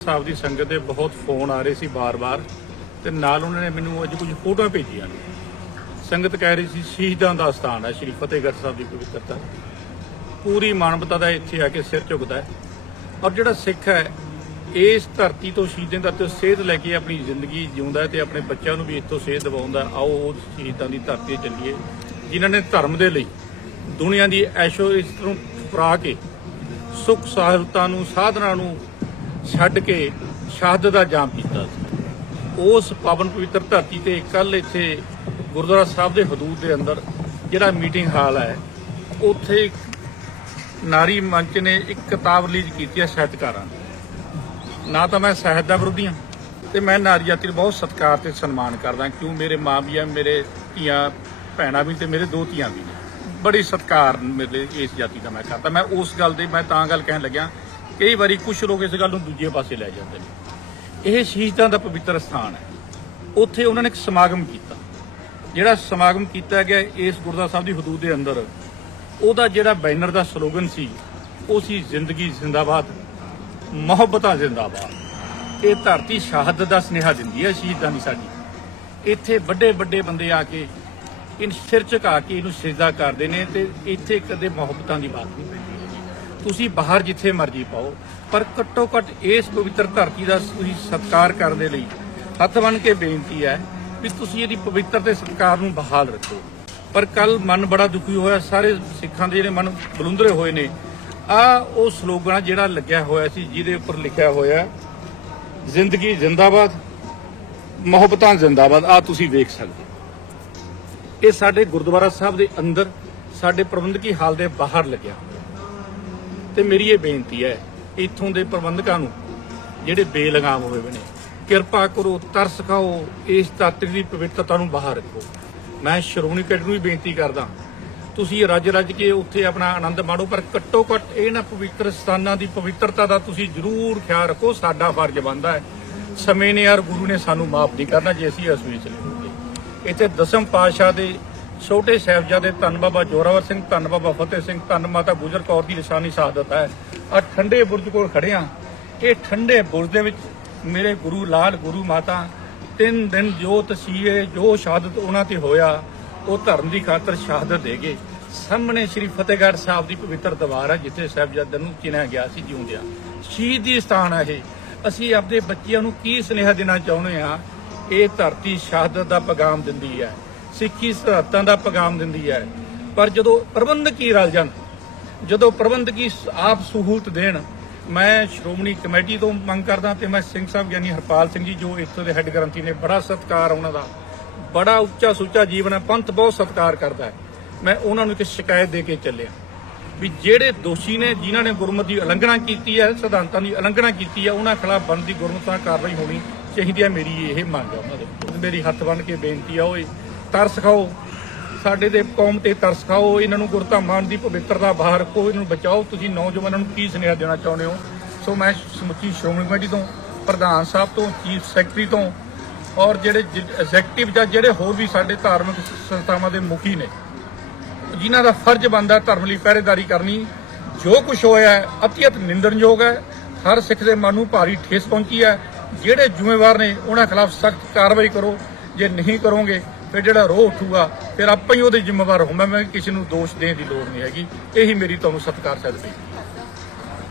ਸਾਹਿਬ ਦੀ ਸੰਗਤ ਦੇ ਬਹੁਤ ਫੋਨ ਆ ਰਹੇ ਸੀ ਬਾਰ-ਬਾਰ ਤੇ ਨਾਲ ਉਹਨਾਂ ਨੇ ਮੈਨੂੰ ਅੱਜ ਕੁਝ ਫੋਟੋਆਂ ਭੇਜੀਆਂ ਨੇ। ਸੰਗਤ ਕਹਿ ਰਹੀ ਸੀ, ਸ਼ਹੀਦਾਂ ਦਾ ਸਥਾਨ ਹੈ, ਸ਼੍ਰੀ ਫਤਿਹਗੜ੍ਹ ਸਾਹਿਬ ਦੀ ਪਵਿੱਤਰਤਾ। ਪੂਰੀ ਮਾਨਵਤਾ ਦਾ ਇੱਥੇ ਆ ਕੇ ਸਿਰ ਝੁਕਦਾ ਹੈ। ਔਰ ਜਿਹੜਾ ਸਿੱਖ ਹੈ, ਇਸ ਧਰਤੀ ਤੋਂ ਸ਼ਹੀਦਾਂ ਦਾ ਤੇ ਸੇਧ ਲੈ ਕੇ ਆਪਣੀ ਜ਼ਿੰਦਗੀ ਜਿਉਂਦਾ ਹੈ ਤੇ ਆਪਣੇ ਬੱਚਿਆਂ ਨੂੰ ਵੀ ਇੱਥੋਂ ਸੇਧ ਦਿਵਾਉਂਦਾ ਆਓ ਉਹ ਸ਼ਹੀਦਾਂ ਦੀ ਧਰਤੀ ਤੇ ਚੱਲੀਏ, ਜਿਨ੍ਹਾਂ ਨੇ ਧਰਮ ਦੇ ਲਈ ਦੁਨੀਆ ਦੀ ਐਸ਼ੋ ਇਸ ਨੂੰ ਫਰਾ ਕੇ ਸੁਖ ਸਾਹਿਬਤਾ ਨੂੰ, ਸਾਧਨਾ ਨੂੰ ਛੱਡ ਕੇ ਸ਼ਹਾਦਤ ਦਾ ਜਾਮ ਕੀਤਾ ਸੀ। ਉਸ ਪਾਵਨ ਪਵਿੱਤਰ ਧਰਤੀ ਤੇ ਕੱਲ ਇੱਥੇ ਗੁਰਦੁਆਰਾ ਸਾਹਿਬ ਦੇ ਹਦੂਦ ਦੇ ਅੰਦਰ ਜਿਹੜਾ ਮੀਟਿੰਗ ਹਾਲ ਹੈ, ਉੱਥੇ ਨਾਰੀ ਮੰਚ ਨੇ ਇੱਕ ਕਿਤਾਬ ਰਿਲੀਜ਼ ਕੀਤੀ ਹੈ ਸਾਹਿਤਕਾਰਾਂ ਦੀ। ਨਾ ਤਾਂ ਮੈਂ ਸਾਹਿਤ ਦਾ ਵਿਰੋਧੀ ਹਾਂ ਤੇ ਮੈਂ ਨਾਰੀ ਜਾਤੀ ਨੂੰ ਬਹੁਤ ਸਤਿਕਾਰ ਤੇ ਸਨਮਾਨ ਕਰਦਾ ਕਿਉਂ? ਮੇਰੇ ਮਾਂ ਵੀ ਆ, ਮੇਰੇ ਧੀਆਂ, ਭੈਣਾਂ ਵੀ ਤੇ ਮੇਰੇ ਦੋ ਧੀਆਂ ਵੀ ਨੇ। ਬੜੀ ਸਤਿਕਾਰ ਮੇਰੇ ਇਸ ਜਾਤੀ ਦਾ ਮੈਂ ਕਰਦਾ। ਮੈਂ ਉਸ ਗੱਲ ਦੇ, ਮੈਂ ਤਾਂ ਗੱਲ ਕਹਿਣ ਲੱਗਿਆ ਕਈ ਵਾਰੀ ਕੁਝ ਲੋਕ ਇਸ ਗੱਲ ਨੂੰ ਦੂਜੇ ਪਾਸੇ ਲੈ ਜਾਂਦੇ ਨੇ। ਇਹ ਸ਼ਹੀਦਾਂ ਦਾ ਪਵਿੱਤਰ ਸਥਾਨ ਹੈ। ਉੱਥੇ ਉਹਨਾਂ ਨੇ ਇੱਕ ਸਮਾਗਮ ਕੀਤਾ। ਜਿਹੜਾ ਸਮਾਗਮ ਕੀਤਾ ਗਿਆ ਇਸ ਗੁਰਦੁਆਰਾ ਸਾਹਿਬ ਦੀ ਹਦੂਦ ਦੇ ਅੰਦਰ, ਉਹਦਾ ਜਿਹੜਾ ਬੈਨਰ ਦਾ ਸਲੋਗਨ ਸੀ, ਉਹ ਸੀ ਜ਼ਿੰਦਗੀ ਜ਼ਿੰਦਾਬਾਦ, ਮੁਹੱਬਤਾਂ ਜ਼ਿੰਦਾਬਾਦ। ਇਹ ਧਰਤੀ ਸ਼ਹਾਦਤ ਦਾ ਸੁਨੇਹਾ ਦਿੰਦੀ ਹੈ ਸ਼ਹੀਦਾਂ ਦੀ ਸਾਡੀ। ਇੱਥੇ ਵੱਡੇ ਵੱਡੇ ਬੰਦੇ ਆ ਕੇ ਇਨ ਸਿਰ ਝੁਕਾ ਕੇ ਇਹਨੂੰ ਸਿਜਦਾ ਕਰਦੇ ਨੇ ਤੇ ਇੱਥੇ ਕਦੇ ਮੁਹੱਬਤਾਂ ਦੀ ਬਾਤ ਨਹੀਂ ਤੁਸੀਂ ਬਾਹਰ ਜਿੱਥੇ ਮਰਜ਼ੀ ਪਾਓ, ਪਰ ਘੱਟੋ ਘੱਟ ਇਸ ਪਵਿੱਤਰ ਧਰਤੀ ਦਾ ਤੁਸੀਂ ਸਤਿਕਾਰ ਕਰਨ ਦੇ ਲਈ ਹੱਥ ਬੰਨ ਕੇ ਬੇਨਤੀ ਹੈ ਵੀ ਤੁਸੀਂ ਇਹਦੀ ਪਵਿੱਤਰ ਤੇ ਸਤਿਕਾਰ ਨੂੰ ਬਹਾਲ ਰੱਖੋ ਪਰ ਕੱਲ ਮਨ ਬੜਾ ਦੁਖੀ ਹੋਇਆ, ਸਾਰੇ ਸਿੱਖਾਂ ਦੇ ਜਿਹੜੇ ਮਨ ਬਲੁੰਦਰੇ ਹੋਏ ਨੇ, ਆ ਉਹ ਸਲੋਗਨ ਜਿਹੜਾ ਲੱਗਿਆ ਹੋਇਆ ਸੀ, ਜਿਹਦੇ ਉੱਪਰ ਲਿਖਿਆ ਹੋਇਆ ਜ਼ਿੰਦਗੀ ਜ਼ਿੰਦਾਬਾਦ, ਮੁਹੱਬਤਾਂ ਜ਼ਿੰਦਾਬਾਦ ਆ ਤੁਸੀਂ ਵੇਖ ਸਕਦੇ ਹੋ। ਇਹ ਸਾਡੇ ਗੁਰਦੁਆਰਾ ਸਾਹਿਬ ਦੇ ਅੰਦਰ ਸਾਡੇ ਪ੍ਰਬੰਧਕੀ ਹਾਲ ਦੇ ਬਾਹਰ ਲੱਗਿਆ ਤੇ ਮੇਰੀ ਇਹ ਬੇਨਤੀ ਹੈ, ਇੱਥੋਂ ਦੇ ਪ੍ਰਬੰਧਕਾਂ ਨੂੰ, ਜਿਹੜੇ ਬੇਲਗਾਮ ਹੋਏ ਹੋਏ ਨੇ, ਕਿਰਪਾ ਕਰੋ, ਤਰਸ ਖਾਓ, ਇਸ ਧਰਤੀ ਦੀ ਪਵਿੱਤਰਤਾ ਨੂੰ ਬਾਹਰ ਰੱਖੋ। ਮੈਂ ਸ਼੍ਰੋਮਣੀ ਕੈਡਰ ਨੂੰ ਵੀ ਬੇਨਤੀ ਕਰਦਾ ਤੁਸੀਂ ਰੱਜ ਰੱਜ ਕੇ ਉੱਥੇ ਆਪਣਾ ਆਨੰਦ ਮਾਣੋ, ਪਰ ਘੱਟੋ ਘੱਟ ਇਹਨਾਂ ਪਵਿੱਤਰ ਸਥਾਨਾਂ ਦੀ ਪਵਿੱਤਰਤਾ ਦਾ ਤੁਸੀਂ ਜ਼ਰੂਰ ਖਿਆਲ ਰੱਖੋ, ਸਾਡਾ ਫਰਜ਼ ਬਣਦਾ ਹੈ। ਸਮੇਂ ਨੇ ਯਾਰ ਗੁਰੂ ਨੇ ਸਾਨੂੰ ਮਾਫ ਨਹੀਂ ਕਰਨਾ, ਜੇ ਅਸੀਂ ਅਸੂਈ ਚਲੇ ਜਾਵਾਂਗੇ ਇੱਥੇ ਦਸਮ ਪਾਤਸ਼ਾਹ ਦੇ ਛੋਟੇ ਸਾਹਿਬਜ਼ਾਦੇ ਧੰਨ ਬਾਬਾ ਜੋਰਾਵਰ ਸਿੰਘ, ਧੰਨ ਬਾਬਾ ਫਤਿਹ ਸਿੰਘ, ਧੰਨ ਮਾਤਾ ਗੁਜਰ ਕੌਰ ਦੀ ਨਿਸ਼ਾਨੀ ਸ਼ਹਾਦਤ ਹੈ। ਆ ਠੰਡੇ ਬੁਰਜ ਕੋਲ ਖੜੇ ਆ ਇਹ ਠੰਡੇ ਬੁਰਜ ਦੇ ਵਿੱਚ ਮੇਰੇ ਗੁਰੂ ਲਾਲ ਗੁਰੂ ਮਾਤਾ, ਤਿੰਨ ਦਿਨ ਜੋ ਤਸੀਏ ਜੋ ਸ਼ਹਾਦਤ ਉਹਨਾਂ ਤੇ ਹੋਇਆ, ਉਹ ਧਰਮ ਦੀ ਖਾਤਰ ਸ਼ਹਾਦਤ ਦੇ ਗਏ। ਸਾਹਮਣੇ ਸ੍ਰੀ ਫਤਿਹਗੜ੍ਹ ਸਾਹਿਬ ਦੀ ਪਵਿੱਤਰ ਦੀਵਾਰ ਹੈ, ਜਿੱਥੇ ਸਾਹਿਬਜ਼ਾਦਿਆਂ ਨੂੰ ਚਿਣਿਆ ਗਿਆ ਸੀ ਜਿਉਂਦਿਆਂ। ਸ਼ਹੀਦੀ ਸਥਾਨ ਹੈ ਇਹ। ਅਸੀਂ ਆਪਣੇ ਬੱਚਿਆਂ ਨੂੰ ਕੀ ਸੁਨੇਹਾ ਦੇਣਾ ਚਾਹੁੰਦੇ ਆ ਇਹ ਧਰਤੀ ਸ਼ਹਾਦਤ ਦਾ ਪੈਗਾਮ ਦਿੰਦੀ ਹੈ। ਸਿੱਖੀ ਸਿਧਾਂਤਾਂ ਦਾ ਪੈਗਾਮ ਦਿੰਦੀ ਹੈ। ਪਰ ਜਦੋਂ ਪ੍ਰਬੰਧਕੀ ਰਲ ਜਾਣ ਜਦੋਂ ਪ੍ਰਬੰਧਕੀ ਆਪ ਸਹੂਲਤ ਦੇਣ, ਮੈਂ ਸ਼੍ਰੋਮਣੀ ਕਮੇਟੀ ਤੋਂ ਮੰਗ ਕਰਦਾ ਤੇ ਮੈਂ ਸਿੰਘ ਸਾਹਿਬ ਯਾਨੀ ਹਰਪਾਲ ਸਿੰਘ ਜੀ ਜੋ ਇੱਥੋਂ ਦੇ ਹੈੱਡ ਗ੍ਰੰਥੀ ਨੇ, ਬੜਾ ਸਤਿਕਾਰ ਉਹਨਾਂ ਦਾ। ਬੜਾ ਉੱਚਾ ਸੁੱਚਾ ਜੀਵਨ ਹੈ, ਪੰਥ ਬਹੁਤ ਸਤਿਕਾਰ ਕਰਦਾ ਹੈ। ਮੈਂ ਉਹਨਾਂ ਨੂੰ ਇੱਕ ਸ਼ਿਕਾਇਤ ਦੇ ਕੇ ਚੱਲਿਆ ਵੀ ਜਿਹੜੇ ਦੋਸ਼ੀ ਨੇ, ਜਿਨ੍ਹਾਂ ਨੇ ਗੁਰਮਤਿ ਦੀ ਉਲੰਘਣਾ ਕੀਤੀ ਹੈ, ਸਿਧਾਂਤਾਂ ਦੀ ਉਲੰਘਣਾ ਕੀਤੀ ਹੈ, ਉਹਨਾਂ ਖਿਲਾਫ ਬਣਦੀ ਗੁਰਮਤਾਂ ਕਾਰਵਾਈ ਹੋਣੀ ਚਾਹੀਦੀ ਹੈ। ਮੇਰੀ ਇਹ ਮੰਗ ਹੈ ਉਹਨਾਂ ਦੇ। ਮੇਰੀ ਹੱਥ ਬੰਨ ਕੇ ਬੇਨਤੀ ਆ ਓਏ ਤਰਸ ਖਾਓ। ਸਾਡੇ ਦੇ ਕੌਮ ਤੇ ਤਰਸ ਖਾਓ। ਇਹਨਾਂ ਨੂੰ ਗੁਰਧਾਮਾਂ ਦੀ ਪਵਿੱਤਰਤਾ ਬਾਹਰ ਰੱਖੋ। ਇਹਨਾਂ ਨੂੰ ਬਚਾਓ। ਤੁਸੀਂ ਨੌਜਵਾਨਾਂ ਨੂੰ ਕੀ ਸੁਨੇਹਾ ਦੇਣਾ ਚਾਹੁੰਦੇ ਹੋ? ਸੋ ਮੈਂ ਸਮੁੱਚੀ ਸ਼੍ਰੋਮਣੀ ਕਮੇਟੀ ਤੋਂ, ਪ੍ਰਧਾਨ ਸਾਹਿਬ ਤੋਂ, ਚੀਫ ਸੈਕਟਰੀ ਤੋਂ ਔਰ ਜਿਹੜੇ ਐਗਜ਼ੈਕਟਿਵ ਜਾਂ ਜਿਹੜੇ ਹੋਰ ਵੀ ਸਾਡੇ ਧਾਰਮਿਕ ਸੰਸਥਾਵਾਂ ਦੇ ਮੁਖੀ ਨੇ, ਜਿਨ੍ਹਾਂ ਦਾ ਫਰਜ਼ ਬਣਦਾ ਧਰਮ ਲਈ ਪਹਿਰੇਦਾਰੀ ਕਰਨੀ, ਜੋ ਕੁਝ ਹੋਇਆ ਹੈ, ਅਤਿਅਤ ਨਿੰਦਣਯੋਗ ਹੈ। ਹਰ ਸਿੱਖ ਦੇ ਮਨ ਨੂੰ ਭਾਰੀ ਠੇਸ ਪਹੁੰਚੀ ਹੈ। ਜਿਹੜੇ ਜ਼ਿੰਮੇਵਾਰ ਨੇ, ਉਹਨਾਂ ਖਿਲਾਫ ਸਖਤ ਕਾਰਵਾਈ ਕਰੋ। ਜੇ ਨਹੀਂ ਕਰੋਗੇ ਫਿਰ ਜਿਹੜਾ ਰੋਹ ਉੱਠੂਗਾ, ਫਿਰ ਆਪਾਂ ਹੀ ਉਹਦੇ ਜ਼ਿੰਮੇਵਾਰ ਹੋਵਾਂਗੇ ਮੈਂ ਕਿਸੇ ਨੂੰ ਦੋਸ਼ ਦੇਣ ਦੀ ਲੋੜ ਨਹੀਂ ਹੈਗੀ। ਇਹੀ ਮੇਰੀ ਤੁਹਾਨੂੰ ਸਤਿਕਾਰ ਸਹਿਤ